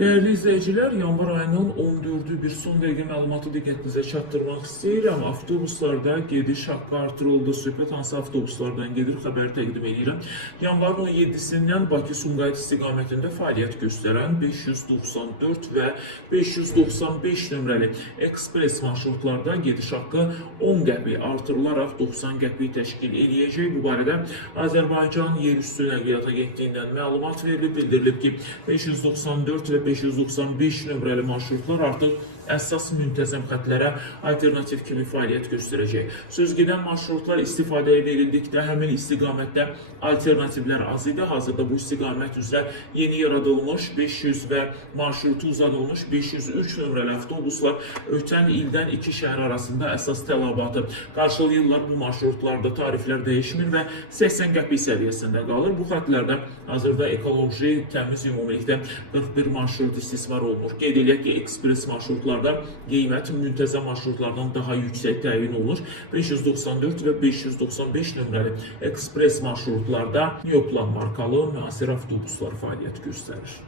Değerli izleyiciler, yanvar ayının 14'ü bir son dəqiqə məlumatı diqqətinizə çatdırmaq istəyirəm. Avtobuslarda gediş haqqı artırıldı. Söhbət hansı avtobuslardan gedir xəbəri təqdim edirəm. Yanvarın 17-sindən Bakı-Sumqayıt istiqamətində fəaliyyət göstərən 594 və 595 nömrəli ekspres marşrutlarda gediş haqqı 10 qəpik artırılaraq 90 qəpik təşkil edəcək. Bu barədə Azərbaycan Yerüstü Nəqliyyat Agentliyindən məlumat verilib. Bildirilib ki, 594 və 595 nömrəli marşrutlar artıq əsas müntəzəm xətlərə alternativ kimi fəaliyyət göstərəcək. Sözgedən marşrutlar istifadəyə verildikdə həmin istiqamətdə alternativlər az idi. Hazırda bu istiqamət üzrə yeni yaradılmış 500 və marşrutu uzadılmış 503 nömrəli avtobuslar ötən ildən iki şəhər arasında əsas tələbatı qarşılayırlar. Bu marşrutlarda tariflər dəyişmir və 80 qəpik səviyyəsində qalır. Bu xətlərdə hazırda ekoloji, təmiz ümumilikdə 41 marşrut istismar olunur. Qeyd edək ki, ekspres marşrutlarda qiymət müntəzəm marşrutlardan daha yüksək təyin olunur. 594 və 595 nömrəli ekspres marşrutlarda Neoplan markalı müasir avtobuslar fəaliyyət göstərir.